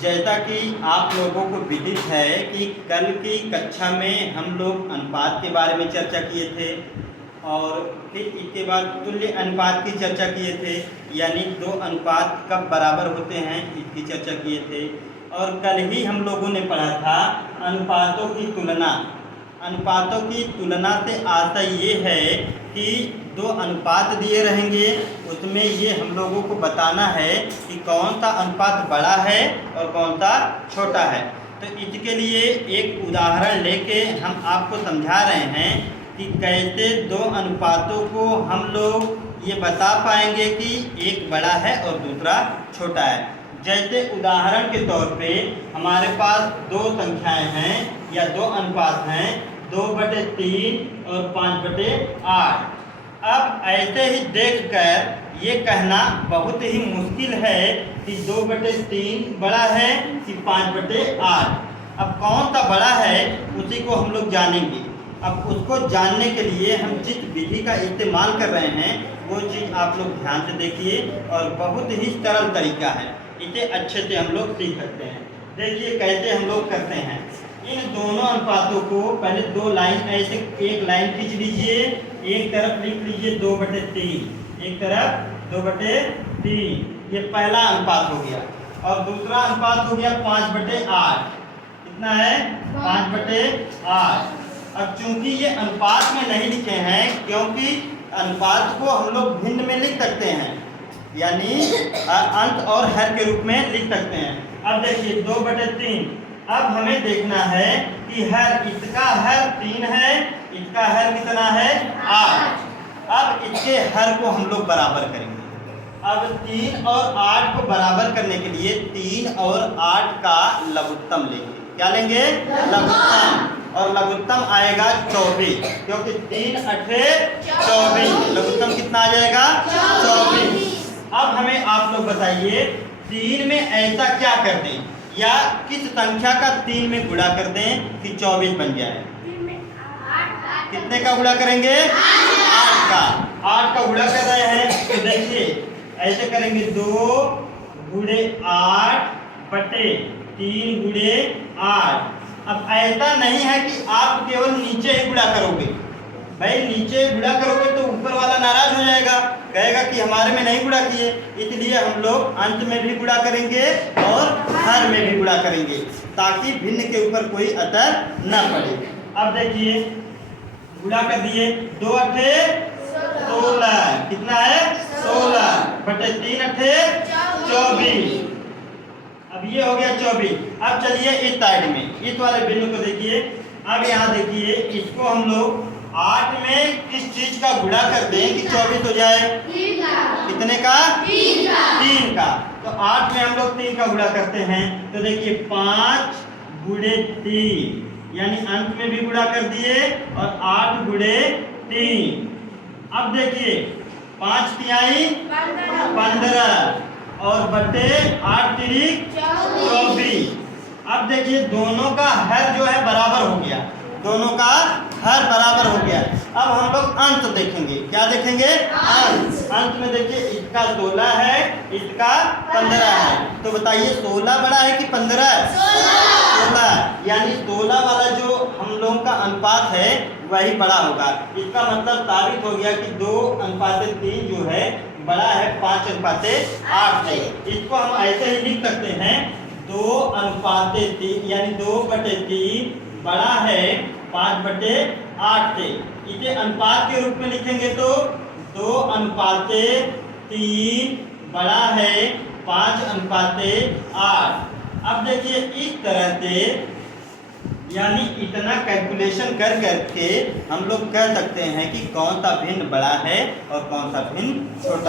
जैसा कि आप लोगों को विदित है कि कल की कक्षा में हम लोग अनुपात के बारे में चर्चा किए थे और फिर इसके बाद तुल्य अनुपात की चर्चा किए थे, यानी दो अनुपात कब बराबर होते हैं इसकी चर्चा किए थे। और कल ही हम लोगों ने पढ़ा था अनुपातों की तुलना। अनुपातों की तुलना से आशय ये है कि दो अनुपात दिए रहेंगे, उसमें ये हम लोगों को बताना है कि कौन सा अनुपात बड़ा है और कौन सा छोटा है। तो इसके लिए एक उदाहरण लेके हम आपको समझा रहे हैं कि कैसे दो अनुपातों को हम लोग ये बता पाएंगे कि एक बड़ा है और दूसरा छोटा है। जैसे उदाहरण के तौर पे हमारे पास दो संख्याएं हैं या दो अनुपात हैं, 2/3 और 5/8। अब ऐसे ही देखकर ये कहना बहुत ही मुश्किल है कि 2/3 बड़ा है कि 5/8। अब कौन सा बड़ा है उसी को हम लोग जानेंगे। अब उसको जानने के लिए हम जिस विधि का इस्तेमाल कर रहे हैं वो चीज़ आप लोग ध्यान से देखिए और बहुत ही सरल तरीका है, इसे अच्छे से हम लोग सीख सकते हैं। देखिए कैसे हम लोग करते हैं। इन दोनों अनुपातों को पहले दो लाइन ऐसे एक लाइन खींच लीजिए, एक तरफ लिख लीजिए 2/3, एक तरफ 2/3, ये पहला अनुपात हो गया। और दूसरा अनुपात हो गया 5/8। कितना है? 5/8। अब चूंकि ये अनुपात में नहीं लिखे हैं क्योंकि अनुपात को हम लोग भिन्न में लिख सकते हैं, यानी अंश और हर के रूप में लिख सकते हैं। अब देखिए 2/3। अब हमें देखना है कि हर, इसका हर 3 है, इसका हर कितना है? 8। अब इसके हर को हम लोग बराबर करेंगे। अब 3 और 8 को बराबर करने के लिए 3 और 8 का लघुत्तम लेंगे। क्या लेंगे? लघुत्तम। और लघुत्तम आएगा 24, क्योंकि 3 8 24। लघुत्तम कितना आ जाएगा? 24। अब हमें आप लोग बताइए 3 में ऐसा क्या कर दें या किस संख्या का 3 में गुणा कर दें कि 24 बन जाए? कितने का गुणा करेंगे? 8 का। 8 का गुणा कर रहे हैं तो देखिए ऐसे करेंगे 2 × 8 बटे 3 × 8। अब ऐसा नहीं है कि आप केवल नीचे ही गुणा करोगे। भाई नीचे गुणा करोगे तो ऊपर वाला नाराज हो जाएगा, कहेगा कि हमारे में नहीं गुणा किए। इसलिए हम लोग अंत में भी गुणा करेंगे और हर में भी गुणा करेंगे ताकि भिन्न के ऊपर कोई असर न पड़े। अब देखिए गुणा कर दिए, 2 8 16। कितना है? 16 बटे 3 8 24। अब ये हो गया 24। अब चलिए इस साइड में, इस वाले बिंदु को देखिए। अब यहाँ देखिए इसको हम लोग 8 में किस चीज का गुणा कर दें कि 24 हो जाए? कितने का? 3 का। तो 8 में हम लोग 3 का गुणा करते हैं तो देखिए 5 × 3, यानी अंत में भी गुणा कर दिए और 8 × 3। अब देखिए 5 तिहाई 15 और बटे 8 तिरिक 24। अब देखिए दोनों का हर जो है बराबर हो गया, दोनों का हर बराबर हो गया। अब हम लोग अंश देखेंगे। क्या देखेंगे? अंश। अंश में देखिए इसका 16 है, इसका 15 है। तो बताइए 16 बड़ा है कि 15? 16। यानी 16 वाला जो हम लोगों का अनुपात है वही बड़ा होगा। इसका मतलब साबित हो गया कि 2:3 जो है बड़ा है 5:8 से। इसको हम ऐसे ही लिख सकते हैं 2:3, यानी 2/3 बड़ा है 5/8 से। इसे अनुपात के रूप में लिखेंगे तो 2:3 बड़ा है 5:8। अब देखिए इस तरह से, यानी इतना कैलकुलेशन कर करके हम लोग कह सकते हैं कि कौन सा भिन्न बड़ा है और कौन सा भिन्न छोटा है।